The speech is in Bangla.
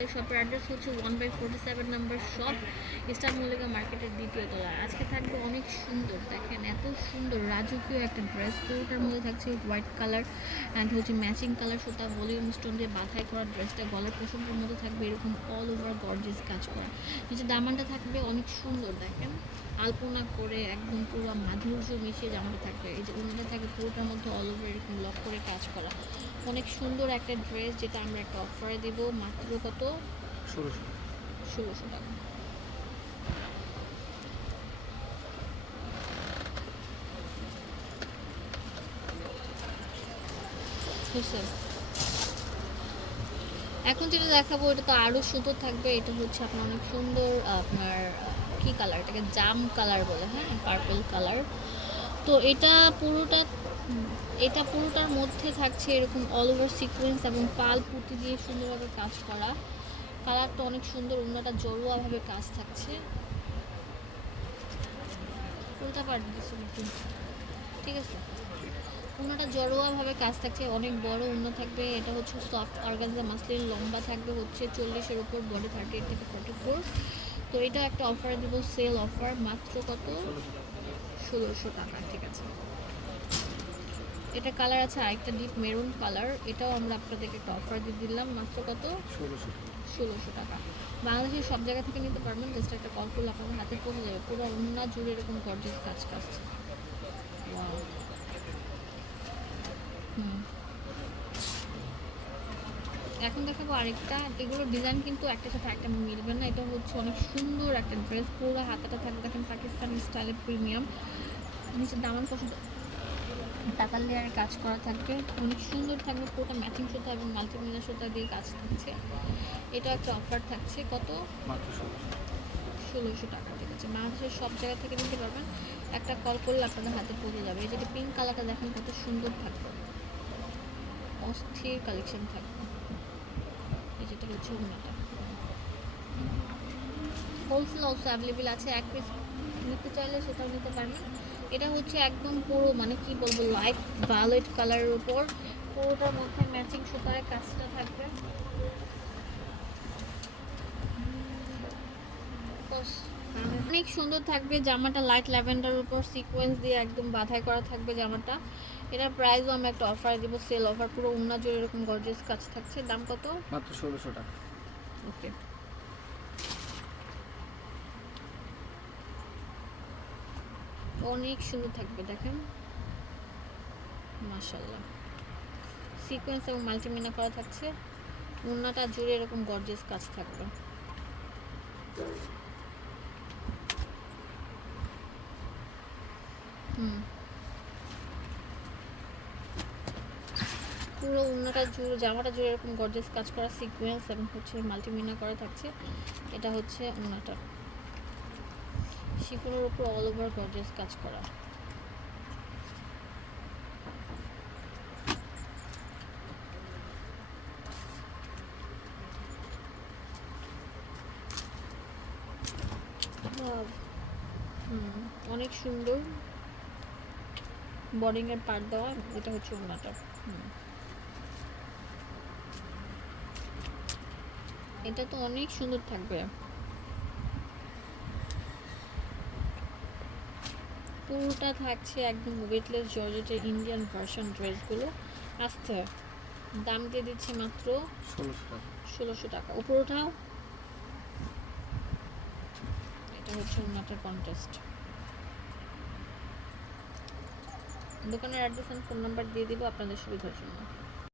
শপের অ্যাড্রেস হচ্ছে one by forty seven number shop Easter Mallika মার্কেটের দ্বিতীয় তলায়। আজকে থাকবে অনেক সুন্দর, দেখেন এত সুন্দর, রাজকীয় একটা ড্রেস পুরোটার মধ্যে থাকছে হোয়াইট কালার অ্যান্ড হচ্ছে ম্যাচিং কালার সুতা ভলিউম স্টোন দিয়ে বাধাই করা ড্রেসটা গলার পোষণের মধ্যে থাকবে এরকম অল ওভার গর্জেস কাজ করা। নিচে দামানটা থাকবে অনেক সুন্দর, দেখেন। আলপনা করে একদম পুরো মাধুর্য মিশিয়ে জামাটা থাকবে। এই যে উন্নটা থাকবে পুরোটার মধ্যে অল ওভার এরকম লক করে কাজ করা অনেক সুন্দর একটা ড্রেস যেটা আমরা একটা অফারে দিব মাত্র কত? ষোলোশো। ষোলোশো টাকা। এখন যেটা দেখাবো এটা তো আরও সুন্দর থাকবে। এটা হচ্ছে আপনার অনেক সুন্দর আপনার কি কালার এটাকে জাম কালার বলে হ্যাঁ পার্পল কালার তো এটা পুরোটা, এটা পুরোটার মধ্যে থাকছে এরকম অল ওভার সিকোয়েন্স এবং পাল পুঁতি দিয়ে সুন্দরভাবে কাজ করা। কালারটা অনেক সুন্দর অন্যটা জড়ুয়াভাবে কাজ থাকছে। উল্টা দিচ্ছি ঠিক আছে? উন্নটা জড়োয়াভাবে কাজ থাকছে, অনেক বড় উন্ন থাকবে। এটা হচ্ছে সফট অর্গানজা মাসলিন লম্বা থাকবে, হচ্ছে চল্লিশের উপর বডি থার্টি এইট থেকে ফর্টি ফোর তো এটা একটা অফার দেব সেল অফার মাত্র কত? ষোলোশো টাকা ঠিক আছে। এটা কালার আছে আরেকটা ডিপ মেরুন কালার এটাও আমরা আপনাদেরকে একটা অফার দিয়ে দিলাম মাত্র কত? ষোলোশো ষোলোশো টাকা। বাংলাদেশের সব জায়গা থেকে নিতে পারবেন জাস্ট একটা কল করলে আপনাদের হাতে পৌঁছে যাবে পুরো অন্য জুড়ে এরকম গর্জেস কাজ কাজ Wow. হুম। এখন দেখাবো আরেকটা। এগুলোর ডিজাইন কিন্তু একটা সাথে একটা মিলবে না। এটা হচ্ছে অনেক সুন্দর একটা ড্রেস পুরো হাতাটা থাকবে দেখেন পাকিস্তানি স্টাইলের প্রিমিয়াম নিচে দামান পছন্দ। টাকার লেয়ারে কাজ করা থাকবে। অনেক সুন্দর থাকবে। পুরোটা ম্যাচিং সুতা এবং মাল্টিমিডিয়া সুতা দিয়ে কাজ থাকছে। এটা একটা অফার থাকছে। কত? মাত্র ষোলোশো। ষোলোশো টাকা ঠিক আছে। বাংলাদেশের সব জায়গা থেকে নিতে পারবেন। একটা কল করলে আপনাদের হাতে পৌঁছে যাবে। এই যেটা পিঙ্ক কালারটা দেখেন কত সুন্দর থাকবে। অস্থির কালেকশন থাকবে। হোলসেল অলসো অ্যাভেলেবেল আছে। এক পিস নিতে চাইলে সেটাও নিতে পারবেন। এটা হচ্ছে একদম পুরো মানে কি বলব লাইট ভায়োলেট কালারের উপর। পুরোটার মধ্যে ম্যাচিং সুতারের কাজটা থাকবে। অনেক সুন্দর থাকবে জামাটা লাইট ল্যাভেন্ডার উপর সিকোয়েন্স দিয়ে একদম বাধাই করা থাকবে জামাটা। এটা প্রাইসও আমি একটা অফার দিব সেল অফার পুরো উন্না জুড়ে এরকম গর্জিয়াস কাজ থাকছে। দাম কত? মাত্র ষোলোশো টাকা। ওকে। অনেক সুন্দর থাকবে দেখেন। মাশাল্লাহ সিকোয়েন্স এবং মাল্টিমিনা করা থাকছে। উন্নাটা জুড়ে এরকম গর্জিয়াস কাজ থাকবে হুম পুরো উন্নাটা জুড়ে, জামাটা জুড়ে এরকম গর্জিয়াস কাজ করা সিকোয়েন্স এবং হচ্ছে মাল্টিমিনা করা থাকছে, এটা হচ্ছে উন্নাটা। শিফনের উপর অল ওভার গর্জিয়াস কাজ করা। অনেক সুন্দর। বোর্ডিং এর পার্ট দেওয়া, এটা হচ্ছে ওনাটা হুম। এটা তো অনেক সুন্দর থাকবে। পুরোটা থাকছে একদম ওয়েটলেস জর্জেটের ইন্ডিয়ান ভার্সন ড্রেসগুলো। আসতে। দাম দিয়ে দিচ্ছে মাত্র ষোলোশো টাকা। ষোলোশো টাকা। উপর ওঠাও এটা হচ্ছে ওনাটার কন্টেস্ট দোকানের অ্যাড্রেস ফোন নাম্বার দিয়ে দিব আপনাদের সুবিধার জন্য।